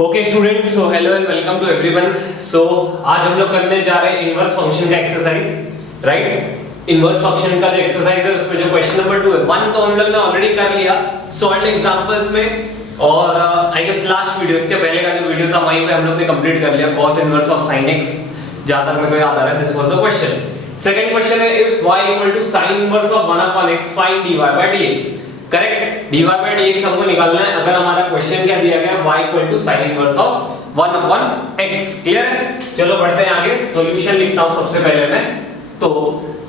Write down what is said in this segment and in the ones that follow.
Okay students, so hello and welcome to everyone. सो आज हम लोग करने जा रहे हैं इनवर्स फंक्शन का एक्सरसाइज, राइट। इनवर्स फंक्शन का जो एक्सरसाइज है उसमें जो क्वेश्चन नंबर 2 है, 1 तो हम लोग ने ऑलरेडी कर लिया सॉल्व एग्जांपल्स में, और आई गेस लास्ट वीडियो, इसके पहले का जो वीडियो था वहीं पे हम लोग ने कंप्लीट कर लिया cos inverse of sin x, जहां तक मेरे को याद आ रहा है। This was the question. Second question है if y equal to sin inverse of 1/x find dy by dx। Correct, dy by dx हमको निकालना है। अगर हमारा क्वेश्चन क्या दिया गया, y equal to sin inverse of 1/x। Clear है? चलो बढ़ते हैं आगे। सॉल्यूशन लिखता हूं सबसे पहले मैं। तो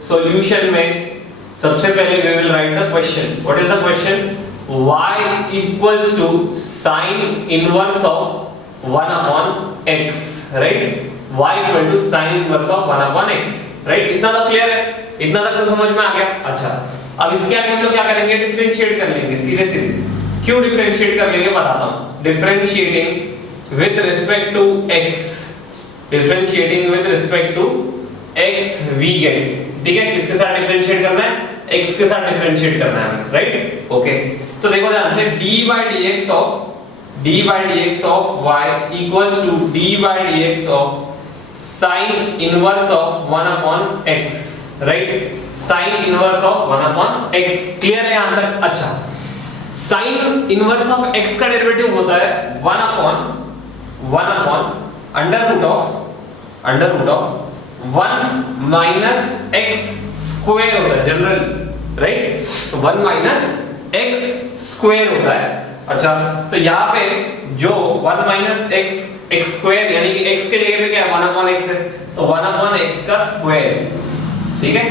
सॉल्यूशन में सबसे पहले we will write the question. What is the question? y equals to sin inverse of 1/x, right? y equal to sin inverse of 1/x, right? इतना तो क्लियर है, इतना तक तो समझ में आ गया। अच्छा, अब इसके आगे हम लोग क्या करेंगे? डिफरेंशिएट कर लेंगे सीधे सीधे। क्यों डिफरेंशिएट कर लेंगे बताता हूं। Differentiating with respect to x, differentiating with respect to x we get, ठीक है। किसके साथ डिफरेंशिएट करना है? x के साथ डिफरेंशिएट करना है, राइट? ओके, तो देखो ध्यान से, d by dx of y equals to d by dx of sin inverse of 1/x, right? sin inverse of 1/x। Clear है यहां तक? अच्छा, sin inverse of x का डेरिवेटिव होता है 1 upon under root of 1 minus x square होता है generally, right? तो 1 minus x square होता है। अच्छा, तो यहाँ पे जो 1 minus x square यानी कि x के जगह पे क्या है? 1/x है, तो 1/x का स्क्वायर, ठीक है।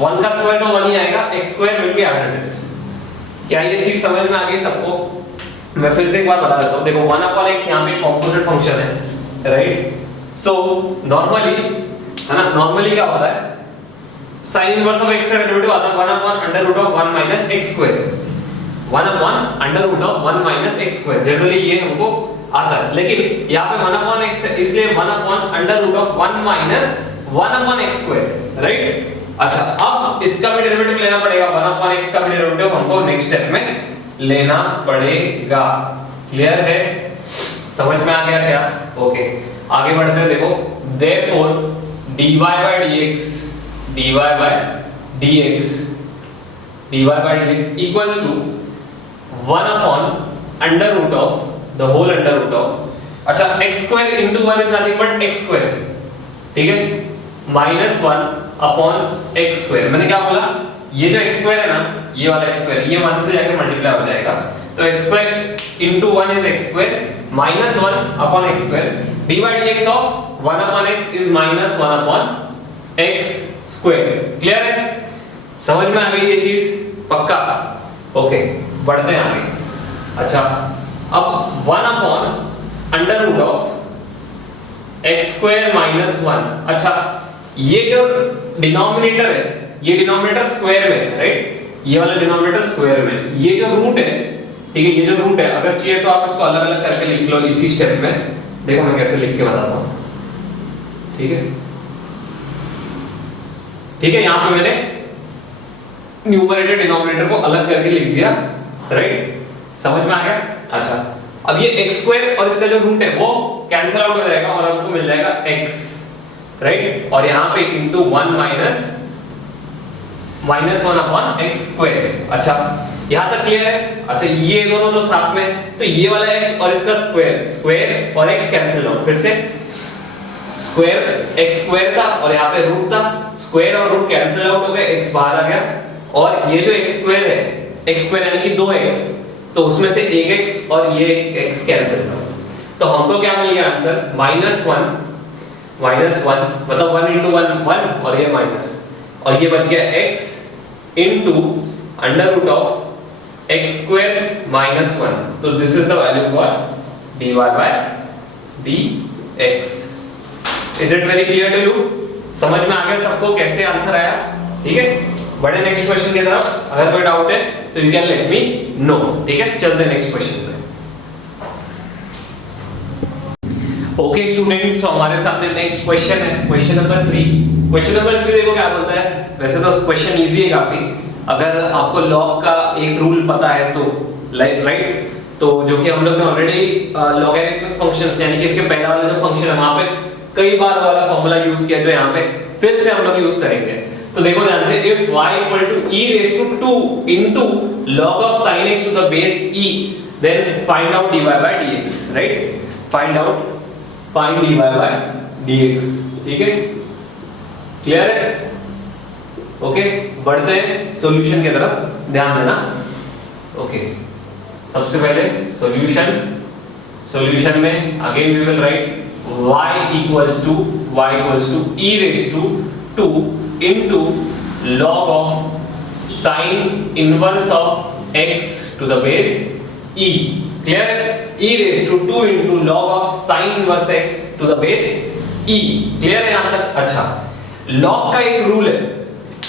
1 का स्क्वायर तो 1 ही आएगा, x square will be as it is। क्या ये चीज समझ में आ गई सबको? मैं फिर से एक बार बता देता हूँ। देखो 1/x यहाँ पे कॉम्पोजिट फंक्शन है, राइट? सो नॉर्मली है ना, नॉर्मली क्या होता है? sin इनवर्स ऑफ x का डेरिवेटिव आता है 1 upon under root of 1 minus x square, 1 upon under root of 1 minus x square। Generally ये हमको आता है, लेकिन यहाँ पे 1 upon x है, इसलिए 1 upon under root of 1 minus 1 upon x square, right? अच्छा, अब इसका भी डेरिवेटिव लेना पड़ेगा। 1 upon x का भी डेरिवेटिव हमको नेक्स्ट स्टेप में लेना पड़ेगा। क्लियर है? समझ में आ गया क्या? ओके, आगे बढ़ते हैं। देखो, therefore dy by dx equals to 1 upon under root of the whole under root of, अच्छा, x square into 1 is nothing but x square, ठीक है, minus 1 upon x square। मैंने क्या बोला? ये जो x square है ना, ये वाला x square, ये 1 से जाके मल्टीप्लाई हो जाएगा, तो x square into 1 is x square minus 1 upon x square। dy by dx of 1 upon x is minus 1 upon x square। Clear है? समझ में आ गई ये चीज? पक्का? ओके, बढ़ते हैं आगे। अच्छा, अब 1 upon under root of x square minus 1। अच्छा, ये जो डिनोमिनेटर है, ये डिनोमिनेटर स्क्वायर में है, राइट? ये वाला डिनोमिनेटर स्क्वायर में, ये जो रूट है, ठीक है, ये जो रूट है, अगर चाहिए तो आप इसको अलग अलग करके लिख लो इसी स्टेप में। देखो मैं कैसे लिख के बताता हूं, ठीक है? ठीक है, यहां पे मैंने न्यूमरेटर डिनोमिनेटर को अलग करके लिख दिया, राइट? समझ में आ गया? अच्छा, अब ये x स्क्वायर और इसका जो रूट है वो कैंसिल आउट हो जाएगा और हमको मिल जाएगा x, राइट? और यहां पे into 1 minus 1 upon x square. अच्छा, यहां तक क्लियर है? अच्छा, ये दोनों तो साथ में, तो ये वाला x और इसका स्क्वायर और x कैंसिल आउट, फिर से स्क्वायर x स्क्वायर था और यहाँ पे रूट था, स्क्वायर और रूट कैंसिल आउट हो गए, x बाहर आ गया, और ये जो x स्क्वायर है, x स्क्वायर यानी कि 2x, तो उसमें से एक x और ये x कैंसिल हुआ, तो हमको क्या मिल गया आंसर? -1 मतलब 1 into 1 और ये माइनस, और ये बच गया x into under root of x square minus 1। तो this is the value for dy by dx। Is it very clear to you? समझ में आ गया सबको कैसे आंसर आया? ठीक है, बढ़े नेक्स्ट क्वेश्चन की तरफ। अगर कोई डाउट है तो you can let me know, ठीक है? चलते नेक्स्ट क्वेश्चन पे। ओके स्टूडेंट्स, तो हमारे सामने नेक्स्ट क्वेश्चन है, क्वेश्चन नंबर 3। क्वेश्चन नंबर 3 देखो क्या बोलता है। वैसे तो क्वेश्चन इजी है काफी, अगर आपको लॉग का एक रूल पता है तो, राइट? तो जो कि हम लोग ने ऑलरेडी लॉगरिथमिक फंक्शंस यानी कि इसके पहला वाला जो फंक्शन है वहां पे कई बार वाला फॉर्मूला यूज किया, जो यहाँ पे फिर से हम लोग यूज करेंगे। तो देखो ध्यान से, if y equal to e raised to 2 into log of sin x to the base e, then find out dy by dx, right? Find dy by dx, ठीक है? क्लियर है? ओके, बढ़ते हैं सॉल्यूशन की तरफ, ध्यान देना। ओके, सबसे पहले सॉल्यूशन में again we will write y equals to e raised to 2 into log of sin inverse of x to the base e, clear है? e raised to 2 into log of sin inverse x to the base e, clear है यहाँ तक? अच्छा, log का एक rule है,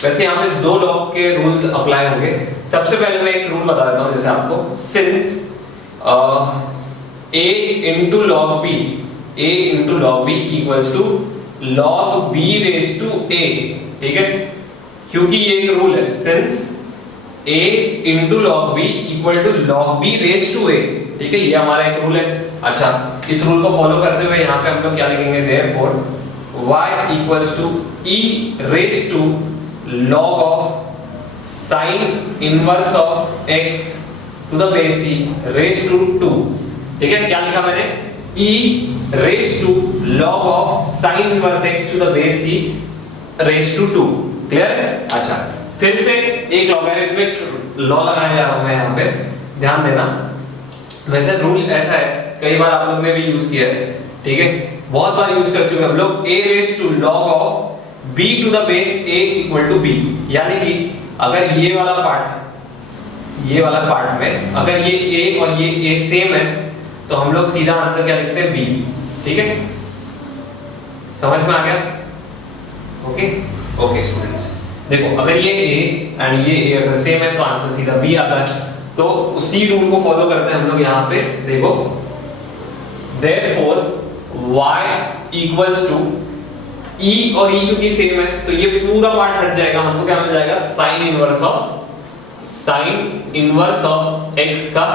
वैसे यहाँ पे दो log के रूल्स अप्लाई होंगे। सबसे पहले मैं एक रूल बता देता हूँ जैसे आपको, since a into log b equals to log b raised to a, ठीक है? क्योंकि ये एक रूल है, since a into log b equal to log b raised to a, ठीक है? ये हमारा एक रूल है। अच्छा, इस रूल को फॉलो करते हुए यहाँ पे हम लोग क्या लिखेंगे, therefore y equals to e raised to log of sin inverse of x to the base e raised to 2, ठीक है? क्या लिखा मैंने, e raised to log of sin inverse x to the base e raised to 2, clear है? अच्छा, फिर से एक लॉगरिथमिक लॉ लगाने जा रहा हूं मैं यहाँ पे, ध्यान देना। वैसे रूल ऐसा है, कई बार आप लोग ने भी यूज किया है, ठीक है? बहुत बार यूज कर चुके हम लोग, a raised to log of b to the base a equal to b, यानी कि अगर ये वाला पार्ट में अगर ये a और ये a सेम है तो हम लोग सीधा आंसर क्या लिखते हैं, b, ठीक है? समझ में आ गया? ओके स्टूडेंट्स, देखो अगर ये a एंड ये a अगर सेम है तो आंसर सीधा b आता है। तो उसी रूल को फॉलो करते हैं हम लोग यहाँ पे, देखो therefore y equals to e और e क्योंकि सेम है तो ये पूरा पार्ट हट जाएगा, हमको क्या मिल जाएगा, sin इनवर्स ऑफ x का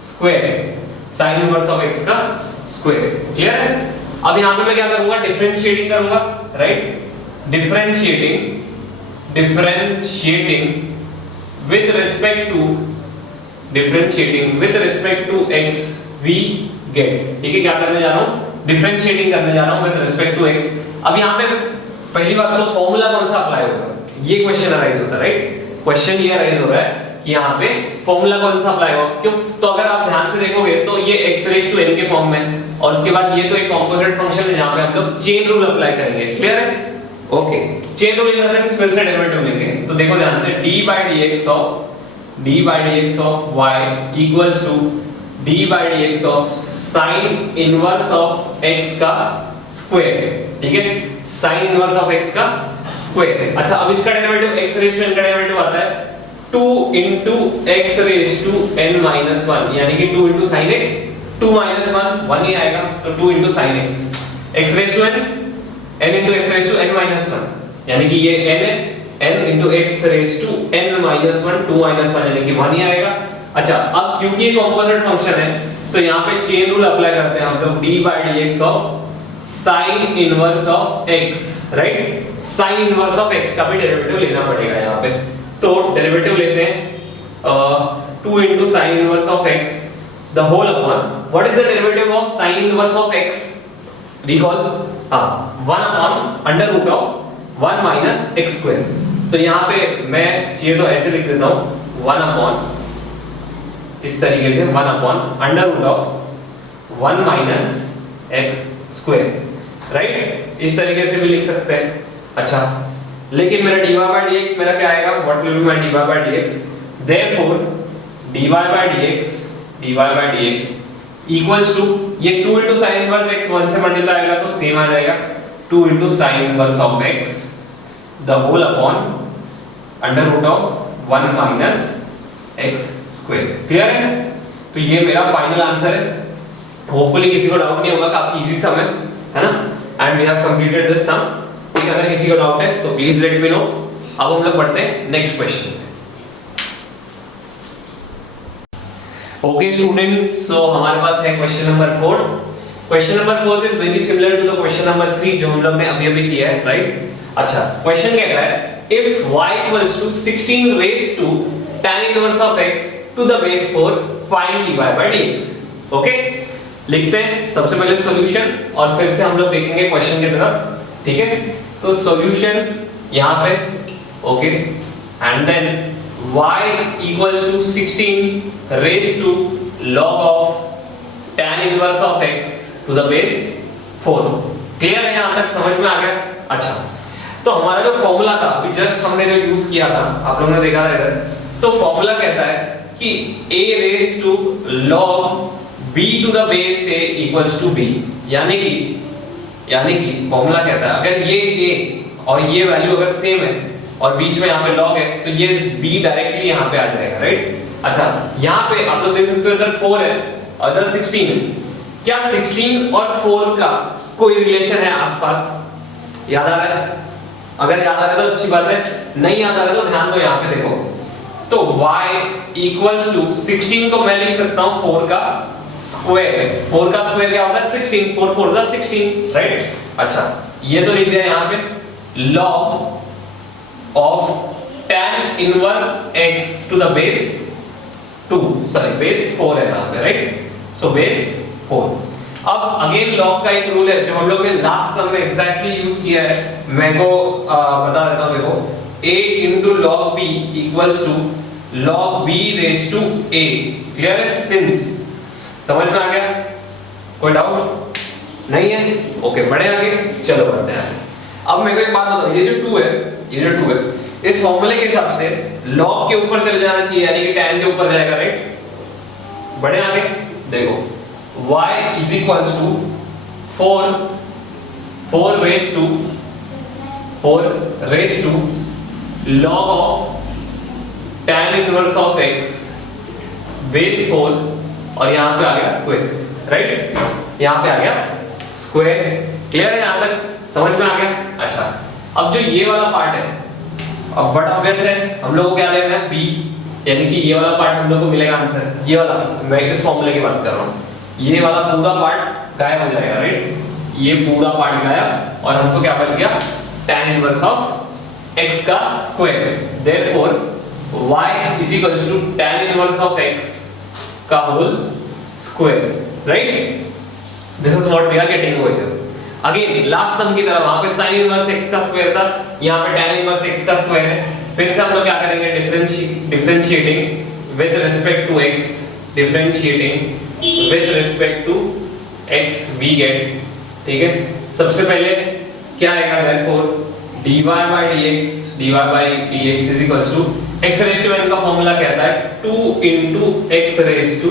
स्क्वायर, क्लियर है? अब यहाँ पे मैं क्या करूंगा, डिफरेंशिएटिंग करूंगा, right? Differentiating with respect to x we get, ठीक है? क्या करने जा रहा हूँ, डिफरेंशिएटिंग करने जा रहा हूँ with respect to x। अब यहाँ पे पहली बात तो फॉर्मूला कौन सा अप्लाई होगा, ये क्वेश्चन अराइज होता है, राइट? क्वेश्चन ये अराइज हो रहा है कि यहाँ पे फॉर्मूला कौन सा अप्लाई होगा, क्यों? तो अगर आप ध्यान से देखोगे तो ये x रेज़ टू n के फॉर्म में, और उसके बाद ये तो एक कंपोजिट फंक्शन है जहाँ पे हम लोग चेन रूल अप्लाई करेंगे, क्लियर है? Okay, chain rule in the sense फिर से डेरिवेटिव लेंगे, तो देखो ध्यान से, d by dx of y equals to d by dx of sin inverse of x का स्क्वायर, ठीक है? sin inverse of x का स्क्वायर। अच्छा, अब इसका derivative x raise to n का डेरिवेटिव आता है 2 into x raised to n minus 1, यानी कि 2 into sin x, 2 minus 1 ही आएगा, तो 2 into sin x, x raised to n into x raised to n minus 1, यानी कि ये n है, n into x raised to n minus 1, 2 minus 1 यानी कि 1 ही आएगा। अच्छा, अब क्योंकि ये कंपोजिट फंक्शन है तो यहाँ पे चेन रूल अप्लाई करते हैं हम लोग, d by dx of sin inverse of x, right? sin inverse of x का भी डेरिवेटिव लेना पड़ेगा यहाँ पे, तो डेरिवेटिव लेते हैं 2 into sin inverse of x the whole upon, what is the derivative of sin inverse of x, recall, 1 upon under root of 1 minus x square। तो यहाँ पे मैं चाहिए तो ऐसे लिख देता हूँ 1 upon, इस तरीके से 1 upon under root of 1 minus x square, right? इस तरीके से भी लिख सकते हैं। अच्छा, लेकिन मेरा dy by dx मेरा क्या आएगा, what will be my dy by dx, therefore dy by dx equals to, ये 2 into sin inverse x 1 से मल्टीप्लाई आएगा तो सेम आ जाएगा, 2 into sin inverse of x the whole upon under root of 1 minus x square, clear है? तो ये मेरा final answer है, होपफुली किसी को डाउट नहीं होगा, काफी इजी सम है ना? And we have completed this sum. अगर किसी को डाउट है तो प्लीज लेट मी नो। अब हम लोग पढ़ते हैं next question. Okay students, so हमारे पास है question number 4। Question number 4 is very similar to the question number 3 जो हम लोग ने अभी किया है, राइट? अच्छा, क्वेश्चन कहता है if y equals to 16 raise to tan inverse of x to the base 4 find dy by dx। Okay, लिखते हैं सबसे पहले सॉल्यूशन और फिर से हम लोग देखेंगे क्वेश्चन की तरफ, ठीक है? तो सॉल्यूशन यहां पे, okay, and then y equals to 16 raised to log of tan inverse of x to the base 4। Clear है यहां तक? समझ में आ गया? अच्छा, तो हमारा जो फॉर्मूला था अभी जस्ट हमने जो यूज किया था, आप लोगों ने देखा था इधर, तो फॉर्मूला कहता है कि a raised to log b to the base a equals to b, यानी कि फॉर्मूला कहता है अगर ये a और ये वैल्यू अगर सेम है और बीच में यहाँ पे log है तो ये b डायरेक्टली यहाँ पे आ जाएगा, राइट? अच्छा, यहाँ पे आप लोग देख सकते हो इधर 4 है और इधर 16 है। क्या 16 और 4 का कोई रिलेशन है आसपास? याद आ रहा है? अगर याद आ रहा है तो अच्छी बात है, नहीं याद आ रहा है तो ध्यान दो, यहाँ पे देखो। तो y इक्वल्स टू 16 को मैं लिख सकता हूँ 4 का स्क्वायर। 4 का स्क्वायर क्या होता है? 16। 4 4 जा 16, राइट? अच्छा, ये तो लिख दिया यहाँ पे log of tan inverse x to the base 2, sorry base 4 है यहाँ पे, राइट? सो base 4। अब अगेन log का एक रूल है जो हम लोग ने लास्ट सम में एग्जैक्टली यूज किया है, मैं को बता देता हूँ। देखो, a into log b equals to log b raised to a। Clear है? सिंस समझ में आ गया? कोई डाउट नहीं है? ओके, बढ़े आगे, चलो बढ़ते हैं। अब मेरे को एक बात बताओ, ये जो 2 है, इस फॉर्मूले के हिसाब से log के ऊपर चले जाना चाहिए, यानी कि tan के ऊपर जाएगा, राइट? बढ़े आगे, देखो y is equals to 4 raised to log of tan inverse of x base 4 और यहाँ पे आ गया स्क्वायर, राइट? यहाँ पे आ गया स्क्वायर। क्लियर है यहाँ तक? समझ में आ गया? अच्छा, अब जो ये वाला पार्ट है, अब बड़ा ऑब्वियस है, हम लोगों को क्या लेना है? b, यानी कि ये वाला पार्ट हम लोग को मिलेगा आंसर। ये वाला, मैं इस फॉर्मूले की बात कर रहा हूँ, ये वाला पूरा पार्ट गायब हो जाएगा, राइट? ये पूरा पार्ट गायब और हमको क्या बच गया? tan इनवर्स ऑफ x का square. Therefore y is equals to tan inverse of x का whole square, right? This is what we are getting over here. Again last sum की तरह वहां पे sin इनवर्स x का square था, यहाँ पे tan इनवर्स x का स्क्वायर है। फिर से हम लोग क्या करेंगे? Differentiating with respect to x, differentiating with respect to x we get, ठीक है? सबसे पहले क्या आएगा? Therefore dy by dx is equals to x raised to n का फॉर्मूला कहता है 2 into x raised to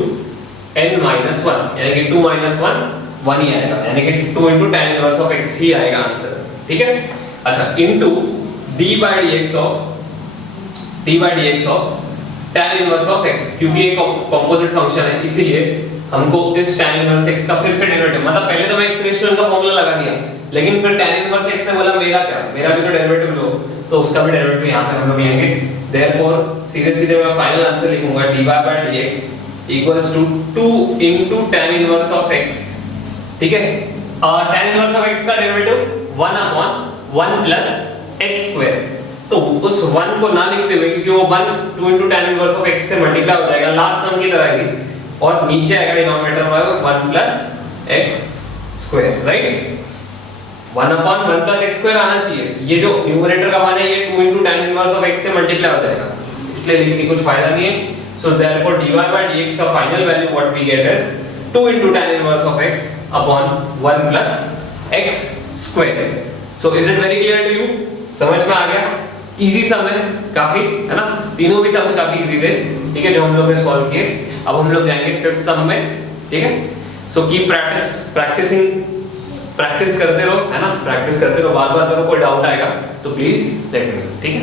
n minus 1, यानी कि 2 minus 1 1 ही आएगा, यानी कि 2 into tan inverse of x ही आएगा आंसर, ठीक है? अच्छा, into d by dx of tan inverse of x, क्योंकि ये कंपोजिट फंक्शन है इसीलिए हमको इस tan inverse x का फिर से डेरिवेटिव, मतलब पहले तो मैं x raised to n का फॉर्मूला लगा दिया, लेकिन फिर tan inverse x ने बोला मेरा क्या? मेरा भी तो डेरिवेटिव लो, तो उसका भी डेरिवेटिव यहाँ पे हम लोग लेंगे। देयरफॉर सीधे मैं फाइनल आंसर लिखूंगा dy by dx equals to 2 into tan inverse of x, ठीक है? और tan inverse of x का derivative 1 upon 1 plus x square, तो उस 1 को ना लिखते हुए, क्योंकि वो 1 2 into tan inverse of x से मल्टीप्लाई हो जाएगा लास्ट सम की तरह ही, और नीचे आएगा डिनोमिनेटर में 1 plus x square, right? 1 upon 1 plus x square आना चाहिए। ये जो न्यूमरेटर का मान है ये 2 into tan inverse of x से मल्टीप्लाई हो जाएगा, इसलिए लिख के कुछ फायदा नहीं है। So therefore dy by dx का final value what we get is 2 into tan inverse of x upon 1 plus x square। So is it very clear to you? समझ में आ गया? इजी सम है काफी, है ना? तीनों भी सम्स काफी इजी थे, ठीक है, जो हम लोग ने सॉल्व किए। अब हम लोग जाएंगे फिफ्थ सम में, ठीक है? सो कीप प्रैक्टिस करते रहो, है ना? प्रैक्टिस करते रहो, बार-बार करो, कोई डाउट आएगा तो प्लीज लेट मी नो, ठीक है?